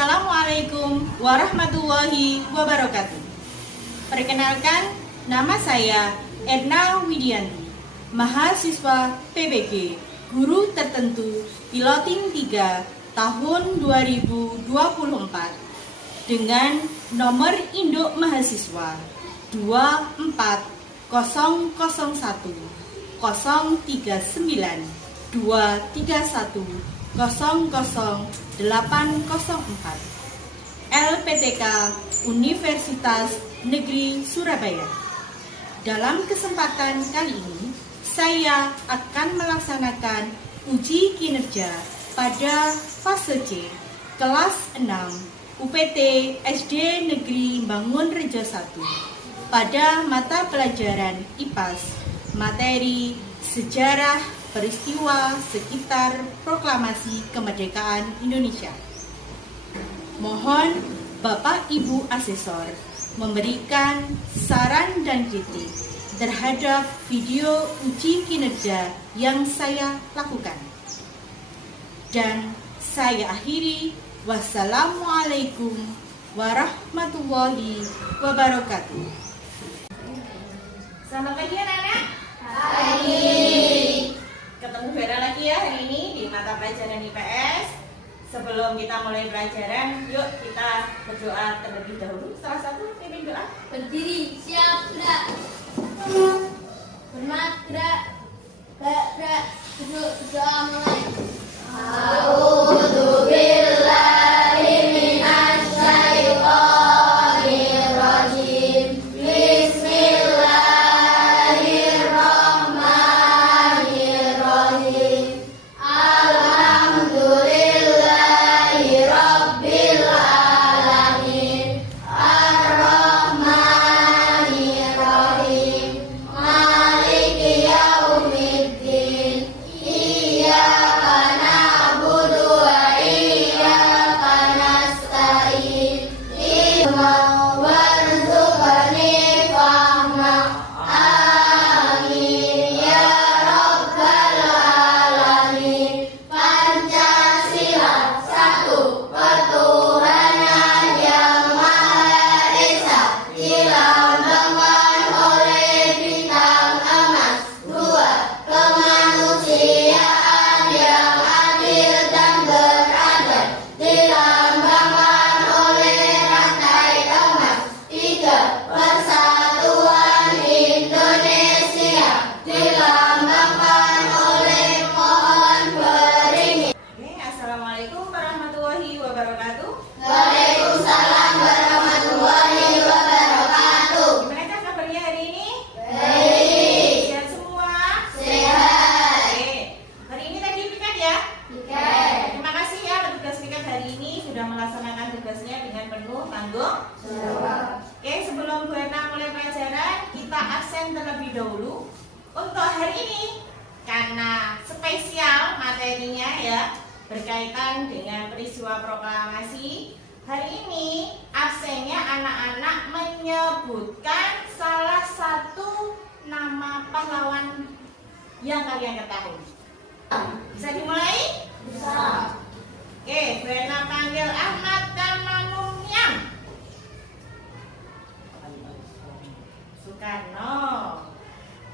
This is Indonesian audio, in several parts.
Assalamualaikum warahmatullahi wabarakatuh. Perkenalkan, nama saya Edna Widianti, mahasiswa PBG, guru tertentu Piloting 3 tahun 2024 dengan nomor induk mahasiswa 24001 039 231 00804 LPTK Universitas Negeri Surabaya. Dalam kesempatan kali ini, saya akan melaksanakan uji kinerja pada fase C kelas 6 UPT SD Negeri Bangunrejo 1 pada mata pelajaran IPAS materi sejarah peristiwa sekitar proklamasi kemerdekaan Indonesia. Mohon Bapak Ibu Asesor memberikan saran dan kritik terhadap video uji kinerja yang saya lakukan. Dan saya akhiri, wassalamualaikum warahmatullahi wabarakatuh. Selamat pagi anak-anak. Pagi. Ketemu Vera lagi ya hari ini di mata pelajaran IPS. Sebelum kita mulai pelajaran, yuk kita berdoa terlebih dahulu. Salah satu pimpin doa. Berdiri, siap, gerak. Hormat, gerak. Gerak, duduk, berdoa mulai. A'udzubillahi minasyaitonirrajim. Bismillahirrahmanirrahim. Alhamdulillahi rabbil alamin. Ar-Rahmanir-Rahim. Maliki yaumiddin. Iyyaka na'budu wa iyyaka nasta'in. Warzuqni fahma. Amin ya rabbal alamin. Pancasila satu ketuhanan yang maha esa, dilambangkan oleh bintang emas. Dua, kemanusiaan yang adil dan beradab, dilambangkan oleh rantai emas. Tiga, persatuan Indonesia, dilambangkan oleh pohon beringin. Oke, assalamualaikum warahmatullahi wabarakatuh. Waalaikumsalam warahmatullahi wabarakatuh. Gimana kabarnya hari ini? Baik. Sehat semua? Sehat. Oke, hari ini tadi piket ya? Piket. Terima kasih ya petugas piket hari ini sudah melaksanakan tugasnya dengan penuh tanggung jawab. Oke, sebelum Bu Ena mulai pelajaran, kita absen terlebih dahulu untuk hari ini karena spesial materinya ya berkaitan dengan peristiwa proklamasi. Hari ini absennya anak-anak menyebutkan salah satu nama pahlawan yang kalian ketahui. Bisa dimulai? Bisa. Oke, Bu Ena panggil Ahmad Kamanungnyang. Soekarno.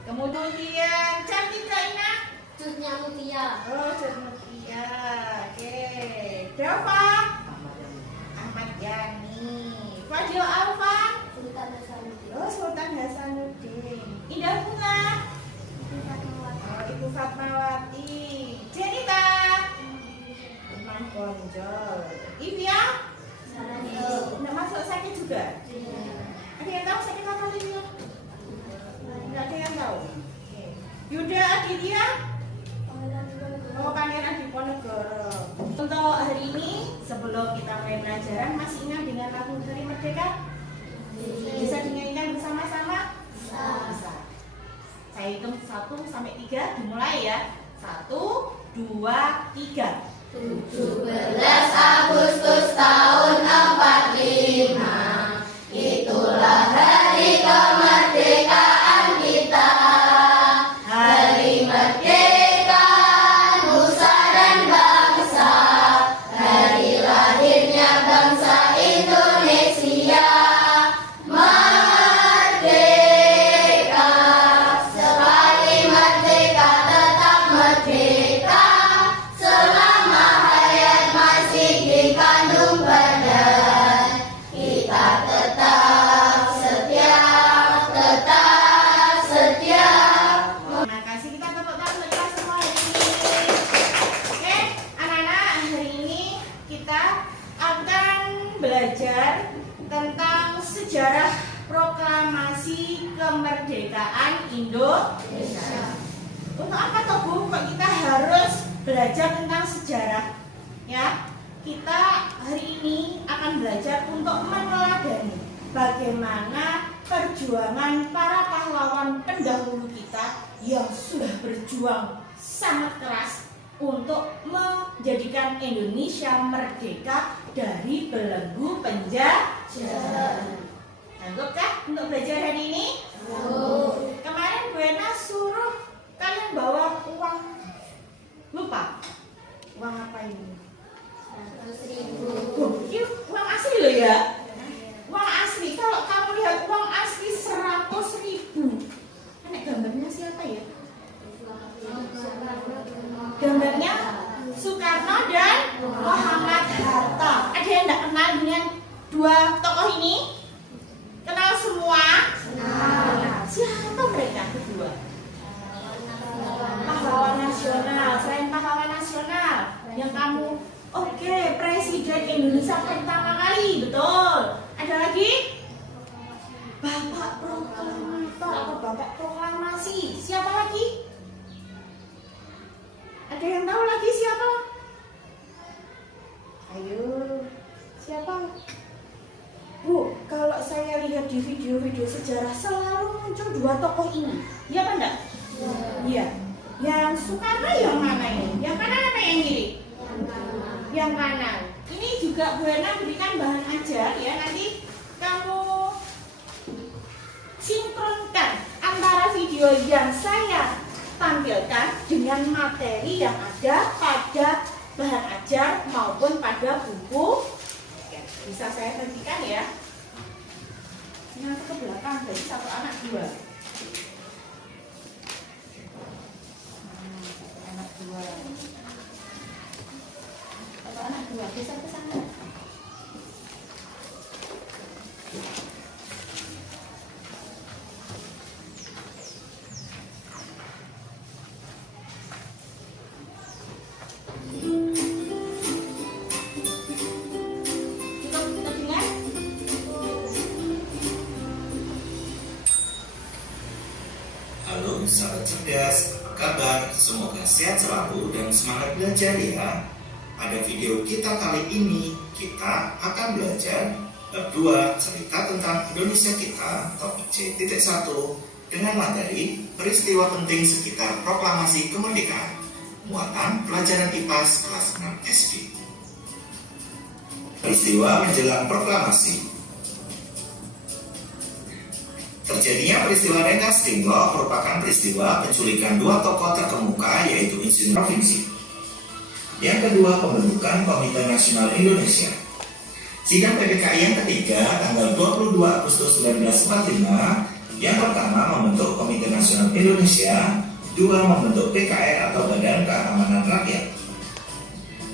Kemudian Cantik Zaina. Cutnya Mutia. Oh, Cut Mutia. Oke. Dava. Ahmad Yani. Fadil Alfa. Sultan Hasanuddin. Oh, Sultan Hasanuddin. Indah Bunga. Oh, Ibu Fatmawati. Jenita. Imam Bonjol. Ivia. Saranio. Nggak masuk sakit juga. Ada yang tahu sakit apa Livia? Nggak ada yang tahu. Oke. Yuda Aditya. Oh, Pangeran Diponegoro. Untuk hari ini, sebelum kita mulai pelajaran, masih ingat dengan lagu Hari Merdeka? Bisa dinyanyikan bersama-sama? Bisa. Saya hitung 1 sampai 3, dimulai ya. 1, 2, 3. 17 Agustus tahun 45, itulah hari kemerdekaan kita. Hari merdeka, nusa dan bangsa, hari lahirnya bangsa. akan belajar tentang sejarah proklamasi kemerdekaan Indonesia. Untuk apa toh Bu? Kok kita harus belajar tentang sejarah? Ya, kita hari ini akan belajar untuk meneladani bagaimana perjuangan para pahlawan pendahulu kita yang sudah berjuang sangat keras untuk menjadikan Indonesia merdeka dari belenggu penjajah. Sanggupkah untuk belajar hari ini? Kemarin Bu Ena suruh kalian bawa uang. Lupa? Uang apa ini? 100.000. Oh, ini uang asli loh ya. Uang asli. Kalau kamu lihat uang asli 100.000. Ini gambarnya siapa ya? Gambarnya Soekarno dan Muhammad Hatta. Ada yang tidak kenal dengan dua tokoh ini? Kenal semua? Siapa mereka kedua? Pahlawan nasional. Selain pahlawan nasional yang kamu, oke, Presiden Indonesia pertama kali, betul. Ada lagi? Bapak proklamator atau Bapak proklamasi. Siapa lagi? Ada yang tahu lagi siapa? Ayo, siapa? Bu, kalau saya lihat di video-video sejarah selalu muncul dua tokoh ini. Iya apa enggak? Iya. Yang Soekarno yang mana ini? Yang kanan apa yang kiri? Yang kanan. Ini juga Bu Ena berikan bahan ajar ya. Nanti kamu sinkronkan antara video yang saya tampilkan dengan materi yang ada pada bahan ajar maupun pada buku. Oke, bisa saya hentikan ya. Ini ke belakang, jadi satu anak dua. Satu anak dua. Satu anak dua, bisa ke sana. Halo sahabat cerdas, apa kabar? Semoga sehat selalu dan semangat belajar ya. Pada video kita kali ini, kita akan belajar bab 2 cerita tentang Indonesia kita, topik C.1 dengan materi peristiwa penting sekitar proklamasi kemerdekaan, muatan pelajaran IPAS kelas 6 SD. Peristiwa menjelang proklamasi. Terjadinya peristiwa Rengas Dengklok merupakan peristiwa penculikan dua tokoh terkemuka yaitu insinyur provinsi. Yang kedua, pembentukan Komite Nasional Indonesia. Sidang PPKI yang ketiga tanggal 22 Agustus 1945, yang pertama membentuk Komite Nasional Indonesia, dua membentuk PKR atau Badan Keamanan Rakyat.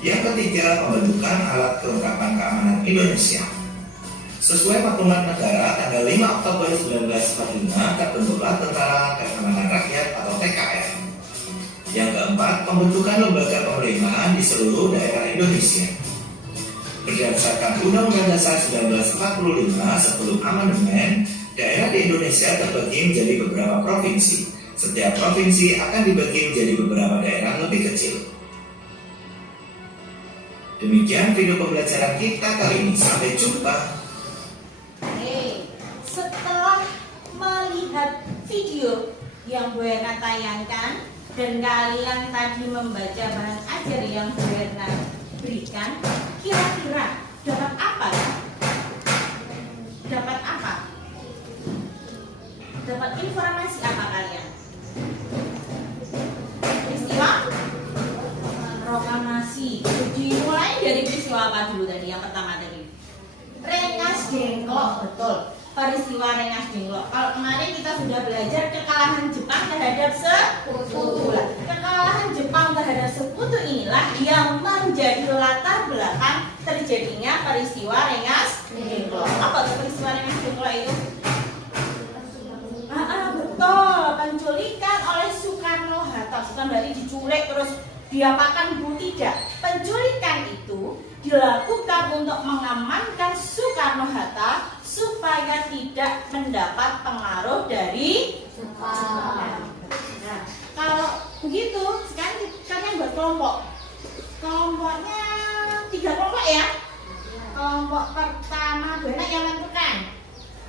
Yang ketiga, pembentukan Alat Kelengkapan Keamanan Indonesia. Sesuai maklumat negara tanggal 5 Oktober 1945 terbentuklah Tentara Keamanan Rakyat atau TKR. Yang keempat, pembentukan lembaga pemerintahan di seluruh daerah Indonesia. Berdasarkan Undang-Undang Dasar 1945 sebelum amandemen, daerah di Indonesia terbagi menjadi beberapa provinsi. Setiap provinsi akan dibagi menjadi beberapa daerah lebih kecil. Demikian video pembelajaran kita kali ini. Sampai jumpa. Setelah melihat video yang Bu Ena tayangkan dan kalian tadi membaca bahan ajar yang Bu Ena berikan, kira-kira dapat apa? Dapat apa? Dapat informasi apa kalian? Peristiwa proklamasi. Dimulai dari peristiwa apa dulu tadi? Yang pertama tadi Rengas Dengklok, betul. Peristiwa Rengas Dengklok. Kalau kemarin kita sudah belajar kekalahan Jepang terhadap sekutu. Kekalahan Jepang terhadap sekutu inilah yang menjadi latar belakang terjadinya peristiwa Rengas Dengklok. Apa tuh peristiwa Rengas Dengklok itu? Betul, penculikan oleh Soekarno Hatta. Bukan berarti diculik terus diapakan, Bu, tidak. Penculikan itu dilakukan untuk mengamankan Soekarno-Hatta supaya tidak mendapat pengaruh dari Jepang. Nah, kalau begitu, sekarang kalian buat kelompok. Kelompoknya 3 kelompok ya. Kelompok pertama Bu Ena yang menentukan.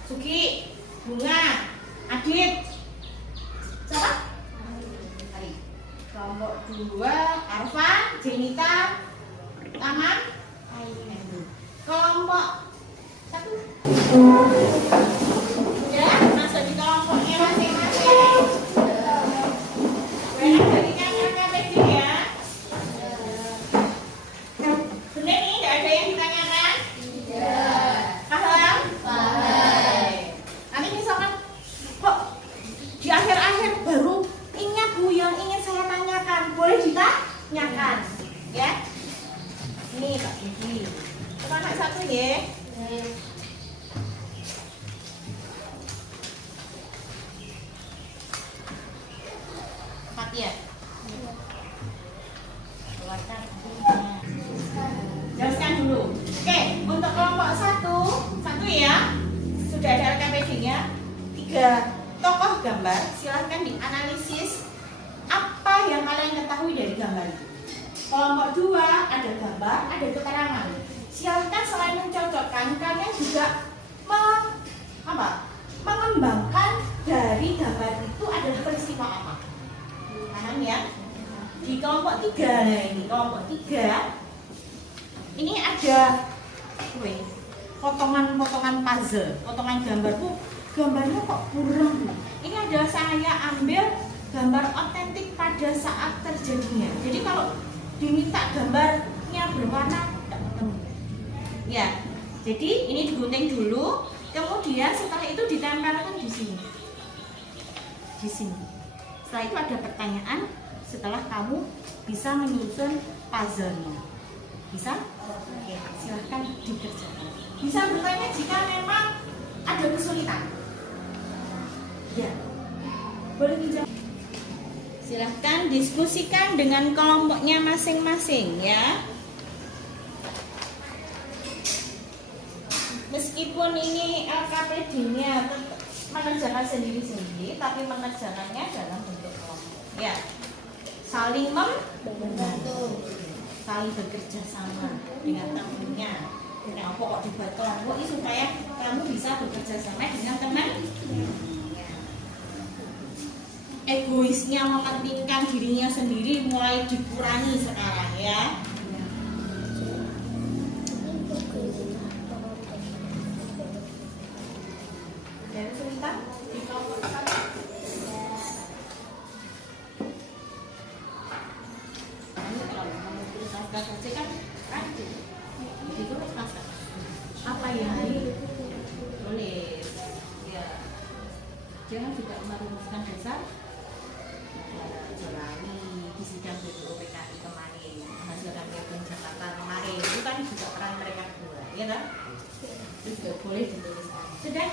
Sugi, Bunga, Adit. Siapa? Ari. Kelompok 2, Arfan, Jenita, Taman, kelompok 1. Ya, masuk di kelompoknya masing-masing. Benar bagikan KKPD ya. Benar nih, nggak ada yang ditanyakan? Paham? Paham. Nanti misalkan kok di akhir-akhir baru ingat Bu yang ingin saya tanyakan, boleh ditanyakan, ya? Ini Pak Gigi. Anak 1 ya. Perhatian. Keluarkan. Jelaskan dulu. Oke, untuk kelompok 1 ya. Sudah ada LKPD-nya. 3 tokoh gambar. Silahkan dianalisis apa yang kalian ketahui dari gambar itu. Kelompok 2 ada gambar, ada keterangan. Silahkan selain mencocokkan, kalian juga mengembangkan dari gambar itu adalah peristiwa apa. Paham ya? Di kelompok 3, nah ini kelompok 3 ini ada potongan-potongan puzzle, potongan gambar. Gambarnya kok kurang. Ini adalah saya ambil gambar otentik pada saat terjadinya. Jadi kalau diminta gambarnya berwarna tidak ketemu. Ya, jadi ini digunting dulu, kemudian setelah itu ditempelkan di sini. Di sini. Setelah itu ada pertanyaan. Setelah kamu bisa menyusun puzzle-nya, bisa? Oke, silahkan dikerjakan. Bisa bertanya jika memang ada kesulitan. Ya, boleh dijawab. Silahkan diskusikan dengan kelompoknya masing-masing ya. Meskipun ini LKPD-nya mengerjakan sendiri-sendiri, tapi mengerjakannya dalam bentuk kelompok. Ya, saling membantu, saling bekerja sama dengan temannya. Kenapa kok dibuat kelompok? Ini supaya kamu bisa bekerja sama dengan teman. Egoisnya mementingkan dirinya sendiri mulai dikurangi sekarang ya. Dan sebentar di kelompok apa? Ini kalau kamu tulis naskah saja kan rajin. Itu naskah. Apa yang tulis? Ya. Jangan juga merumuskan dasar. Jalani di sidang BPUPKI kemarin, menghasilkan Pilgub Jakarta kemarin, itu kan juga peran mereka berdua, ya kan? Itu juga boleh dituliskan. Sudah?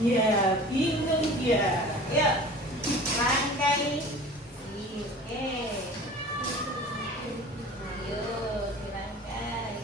Ya, bingung ya. Ya, rangkai. Oke. Ayo, dirangkai.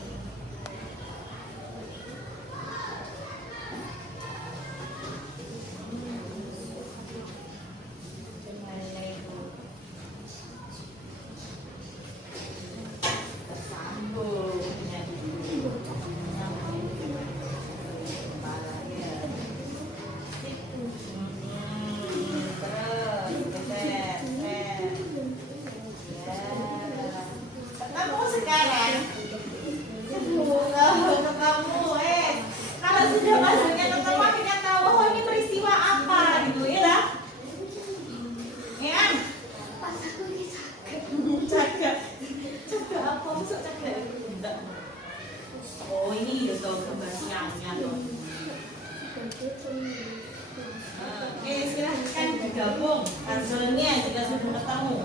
Oke, silahkan digabung puzzle-nya jika sudah ketemu.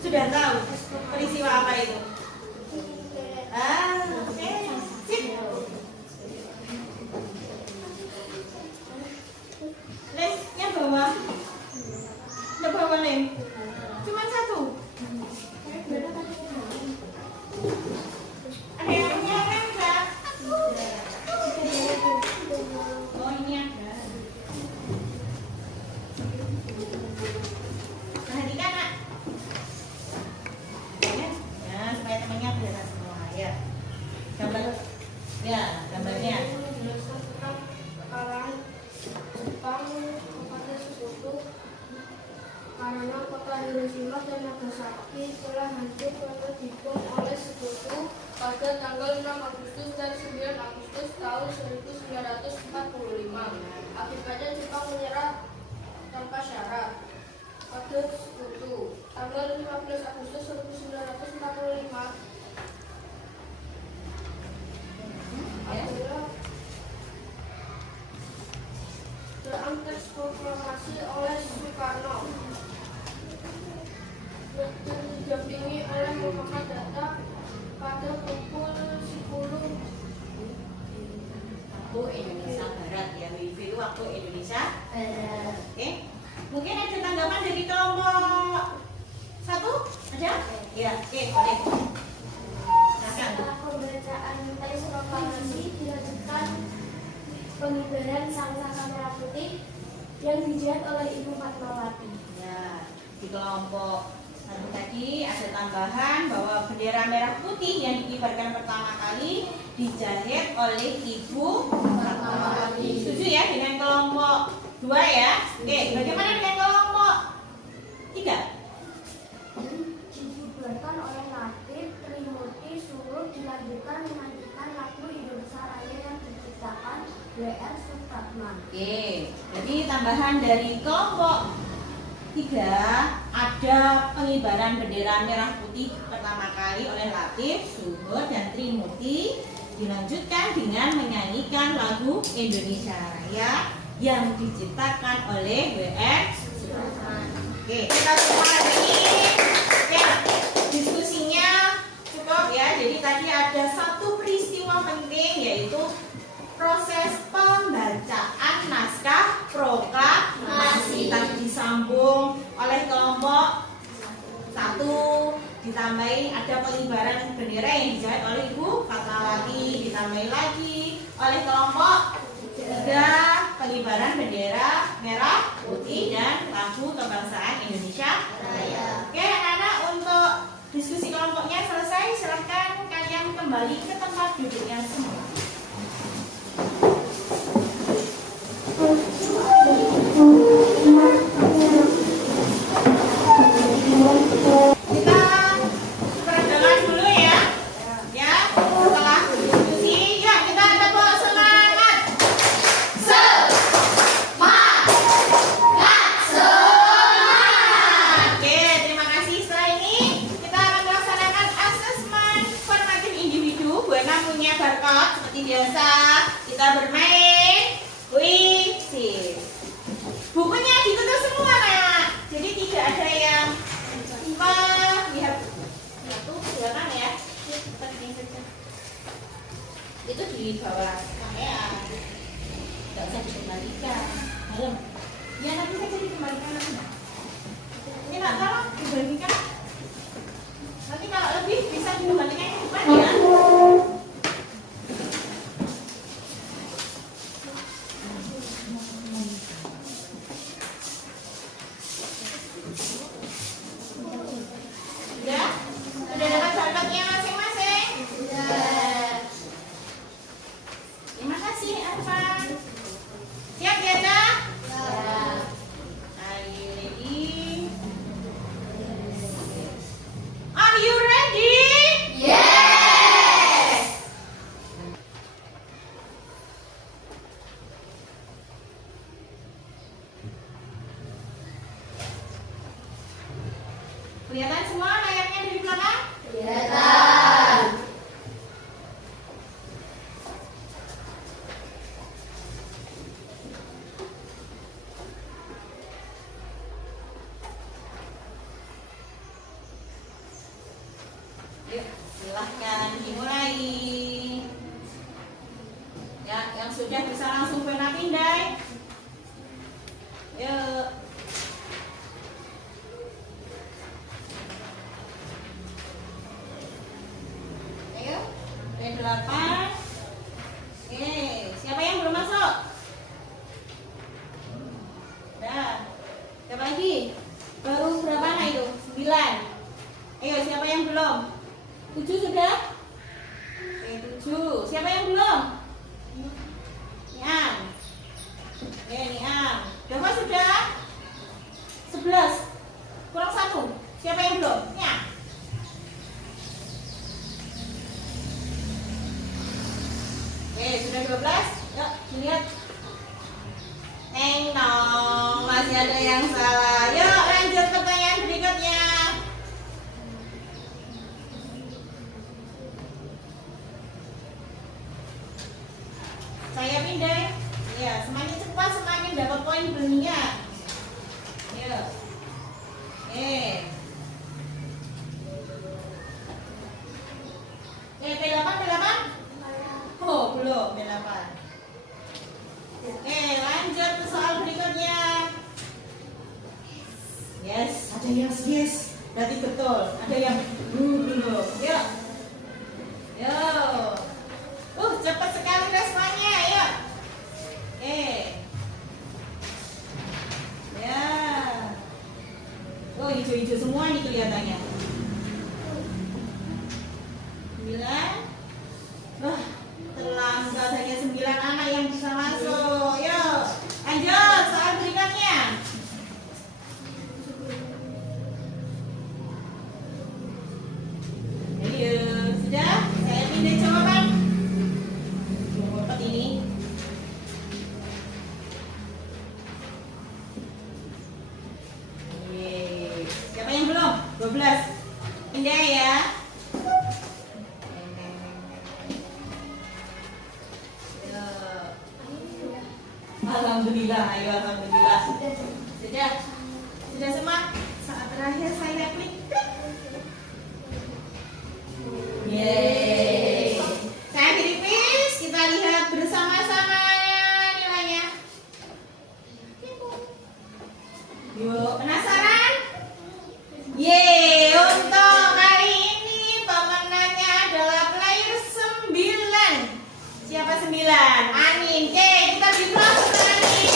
Sudah tahu peristiwa apa itu? Oke, sip. Lesnya bawah. Udah bawa lem. Cuma 1. Ya, gambarnya. Menjelaskan tentang kekalahan Jepang kepada sekutu karena kota Hiroshima dan Nagasaki telah hancur karena dibom oleh sekutu pada tanggal 6 Agustus dan 9 Agustus tahun 1945. Akibatnya Jepang menyerah tanpa syarat pada sekutu. Tanggal 15 Agustus 1945 adalah teks proklamasi oleh Soekarno dan didampingi oleh Muhammad Hatta pada pukul 10 Waktu Indonesia Barat ya, WIB itu waktu Indonesia Barat. Oke, mungkin ada tanggapan dari kelompok 1? Ada? Ya, oke, boleh. Silakan. Setelah pembacaan teks proklamasi dilanjutkan pengibaran sang-saka merah putih yang dijahit oleh Ibu Fatmawati. Ya, di kelompok 1 tadi ada tambahan bahwa bendera merah putih yang dikibarkan pertama kali dijahit oleh Ibu Fatmawati. Setuju ya dengan kelompok 2 ya? Oke, bagaimana dengan kelompok 3? Dibubarkan oleh Latif Trimurti Suruh dilanjutkan menyanyikan lagu Indonesia Raya yang diciptakan W.R. Supratman. Oke, jadi tambahan dari kelompok 3 ada pengibaran bendera merah putih pertama kali oleh Latif, Suhud, dan Trimurti, dilanjutkan dengan menyanyikan lagu Indonesia Raya yang diciptakan oleh W.R. Supratman. Oke, kita semua hari ini ya, diskusinya cukup ya. Jadi tadi ada satu peristiwa penting yaitu proses pembacaan naskah proklamasi. Tadi disambung oleh kelompok 1, ditambahin ada pengibaran bendera yang dijahit oleh Ibu Fatmawati, ditambahin lagi oleh kelompok 3 pengibaran bendera merah putih dan lagu kebangsaan Indonesia Raya. Oke anak-anak, untuk diskusi kelompoknya selesai, silahkan kalian kembali ke tempat duduknya semua. Kita perkenalan dulu ya. Ya, setelah diskusi, ya kita tepuk semangat. Oke, terima kasih. Setelah ini kita akan melaksanakan asesmen formatif individu. Bu Ena punya barcode seperti biasa. Kita bermain kuisis. Bukunya ditutup semua, Nak. Jadi tidak ada yang lihat satu, silakan ya. Kita ini saja. Itu di bawah kamera. Tidak usah dikembalikan. Malam. Ya nanti saja dikembalikan nanti. Ini nak tolong dibandingkan. Nanti kalau lebih bisa dikembalikan ke depan ya. Sudah? Sudah dapat barcode-nya masing-masing? Terima kasih, Arfan. Siap ya, Nak? Are you ready? Are you ready? Kelihatan semua layarnya dari belakang? Yuk, silahkan dimulai. Ya, yang sudah bisa langsung pena pindai. Yuk. Ayo, ada 8. Oke, siapa yang belum masuk? Udah. Siapa lagi? Baru berapa nah itu? 9. Ayo, siapa yang belum? 7 sudah? Oke, 7. siapa yang belum? Niam. Oke, Niam. Dava sudah? 11. Kurang 1. Siapa yang belum? Niam. Oke, sudah 12. Yuk, lihat. Nong, masih ada yang salah. Yuk, lanjut pertanyaan berikutnya. Saya pindah. Ya, semakin cepat semakin dapat poin banyak. Yuk. P8, P8? Oh, belum, P8. Oke, lanjut ke soal berikutnya. Yes, ada yang yes. Berarti betul. Ada yang belum. Yuk. Yuk. Cepat sekali responnya. Yuk. Ya. Oh, hijau-hijau semua nih kelihatannya. 9. Terlambat hanya 9 anak yang bisa masuk. Yuk, lanjut soal berikutnya. Ayo, sudah? Saya pindah jawaban. Cepat ini. Siapa yang belum? 12. Pindah ya. Alhamdulillah, ayo alhamdulillah. Sudah semua. Saat terakhir saya klik. Yeay. Saya tipis, kita lihat bersama-sama nilainya. Yuk, penasaran? Yeay, untuk kali ini pemenangnya adalah player 9. Siapa 9? Anin. Oke, kita beri aplaus untuk Anin.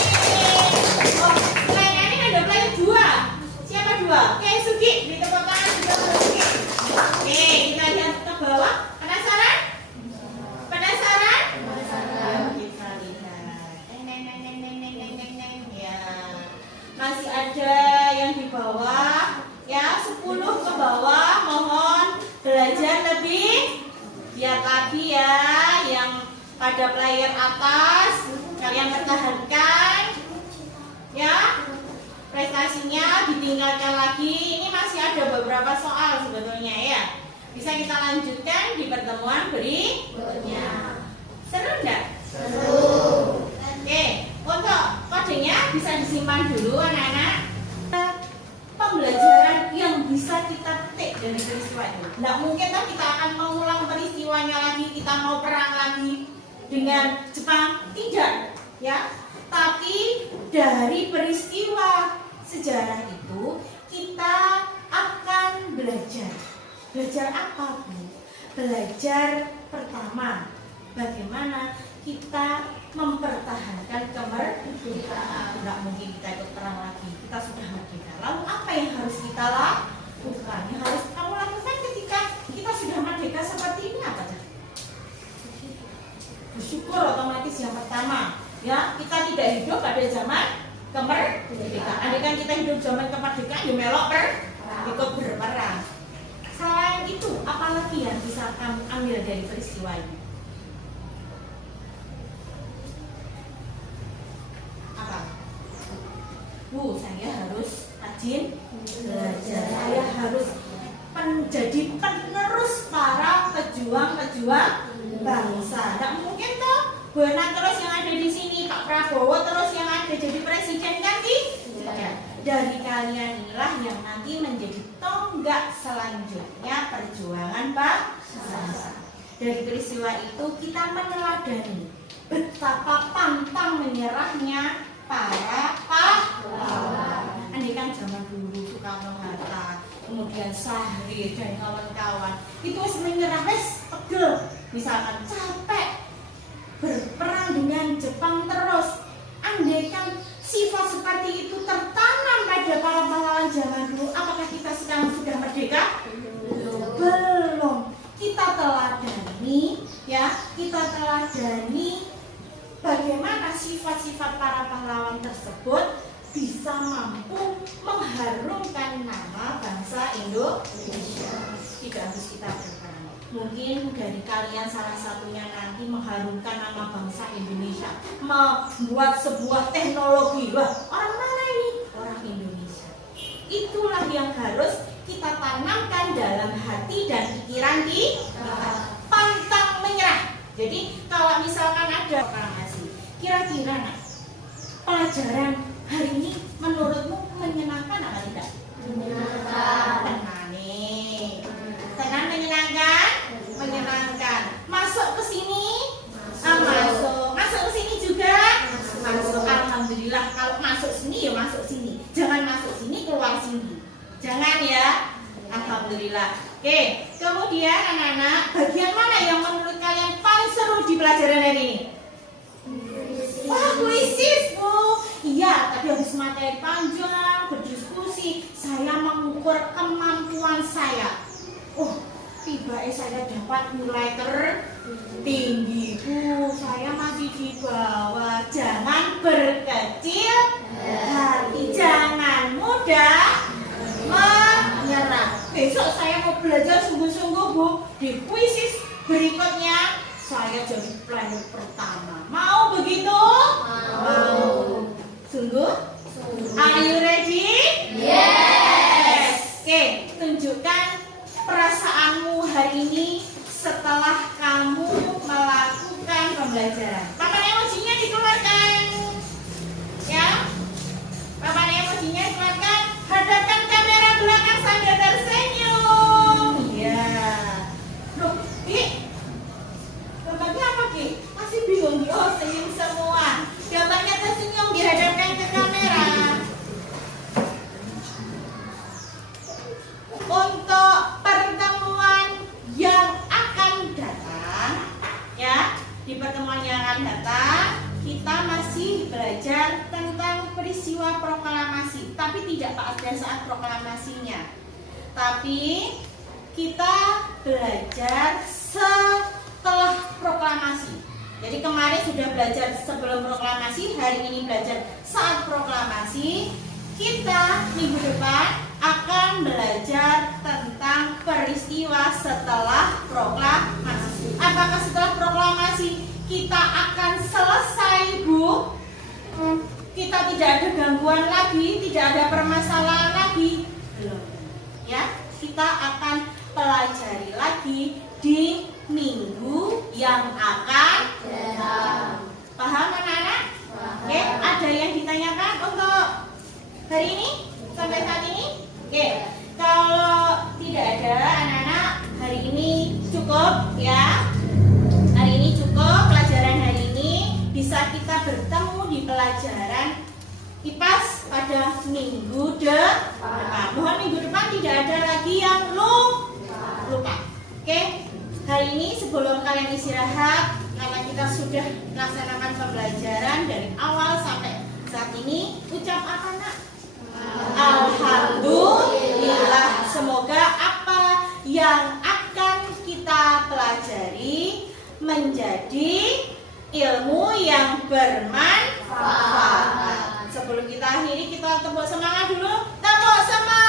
Oh, selain Anin ada player 2. Siapa 2? Oke, Sugi. Beri tepuk tangan juga untuk Sugi. Oke, kita lihat ke bawah. Penasaran? Penasaran? Ayo kita lihat. Ya. Masih ada yang di bawah. Ya, 10 ke bawah. Mohon belajar lebih giat lagi ya. Yang pada player atas kalian pertahankan ya, prestasinya ditingkatkan lagi. Ini masih ada beberapa soal sebetulnya ya, bisa kita lanjutkan di pertemuan berikutnya. Seru enggak? Seru. Oke, untuk kodenya bisa disimpan dulu anak-anak. Pembelajaran yang bisa kita petik dari peristiwa itu. Nggak mungkin kan kita akan mengulang peristiwanya lagi, kita mau perang lagi dengan Jepang, tidak ya. Tapi dari peristiwa sejarah itu kita akan belajar. Belajar apa, Bu? Belajar pertama, bagaimana kita mempertahankan kemerdekaan. Nggak mungkin kita ikut perang lagi, kita sudah merdeka. Lalu apa yang harus kita lakukan? Yang harus kamu lakukan ketika kita sudah merdeka seperti ini apa? Bersyukur otomatis yang pertama. Ya, kita tidak hidup pada zaman kemerdekaan. Andai kan kita hidup zaman kemerdekaan, ya melok ikut berperang. Selain itu, apalagi yang bisa kamu ambil dari peristiwa ini? Apa? Bu, saya harus rajin belajar. Saya harus menjadi penerus para pejuang-pejuang bangsa. Tidak mungkin toh Buana terus yang ada di sini, Pak Prabowo terus yang ada jadi presiden kan tidak. Dari kalian inilah yang nanti menjadi tonggak selanjutnya perjuangan bangsa. Dari peristiwa itu kita meneladani betapa pantang menyerahnya para pahlawan. Andai kan zaman dulu Soekarno-Hatta, kemudian Sahrir dan kawan-kawan itu menyerah, pegel, misalkan capek berperang dengan Jepang terus. Andaikan sifat seperti itu tertanam pada para pahlawan zaman dulu, apakah kita sekarang sudah merdeka? Belum. Kita teladani ya, kita teladani bagaimana sifat-sifat para pahlawan tersebut bisa mampu mengharumkan nama bangsa Indonesia. Tidak harus kita berperan. Mungkin dari kalian salah satunya nanti mengharumkan nama bangsa Indonesia, membuat sebuah teknologi. Wah, orang mana ini? Orang Indonesia. Itulah yang harus kita tanamkan dalam hati dan pikiran kita. Pantang menyerah. Jadi kalau misalkan ada proklamasi, kira-kira pelajaran hari ini menurutmu menyenangkan atau tidak? Menyenangkan. Tenang nih. Tenang, menyenangkan? Menyenangkan. Masuk ke sini? Masuk. Masuk ke sini juga? Masuk. Alhamdulillah. Kalau masuk sini ya masuk sini. Jangan masuk sini, keluar sini. Jangan ya. Alhamdulillah. Oke, kemudian anak-anak, bagian mana yang menurut kalian paling seru di pelajaran hari ini? Wah, puisi, Bu. Iya, tadi habis materi panjang, berdiskusi, saya mengukur kemampuan saya. Oh, tiba-tiba saya dapat nilai tertinggi, Bu. Saya masih di bawah. Jangan berkecil hati, jangan mudah menyerah. Besok saya mau belajar sungguh-sungguh, Bu. Di kuisis berikutnya saya jadi player pertama. Mau begitu? Mau. Sungguh? Are you ready? Yes. Oke, tunjukkan perasaanmu hari ini setelah kamu melakukan pembelajaran. Papan emosinya dikeluarkan. Ya. Papan emosinya dikeluarkan. Hadapkan kamera belakang sambil tersenyum. Iya. Loh, Ki. Gambarnya apa, Ki? Masih bingung, Ki. Oh, senyum semua. Gambarnya tersenyum dihadapkan ke kamera. Untuk pertemuan yang akan datang, ya, di pertemuan yang akan datang, kita masih belajar tentang peristiwa proklamasi, tapi tidak pada saat proklamasinya. Tapi kita belajar setelah proklamasi. Jadi kemarin sudah belajar sebelum proklamasi, hari ini belajar saat proklamasi. Kita minggu depan akan belajar tentang peristiwa setelah proklamasi. Apakah setelah proklamasi kita akan selesai, Bu? Kita tidak ada gangguan lagi, tidak ada permasalahan lagi? Belum. Ya, kita akan pelajari lagi di minggu yang akan datang. Paham anak-anak? Oke, ada yang ditanyakan untuk hari ini sampai saat ini? Oke, kalau tidak ada anak-anak, hari ini cukup ya. Hari ini cukup pelajaran hari ini. Bisa kita bertemu di pelajaran IPAS pada minggu depan. Mohon minggu depan tidak ada lagi yang lupa. Oke, hari ini sebelum kalian istirahat, karena kita sudah melaksanakan pembelajaran dari awal sampai saat ini, ucap apa, Nak? Alhamdulillah. Semoga apa yang akan kita pelajari menjadi ilmu yang bermanfaat. Sebelum kita akhiri, kita tepuk semangat dulu. Tepuk semangat.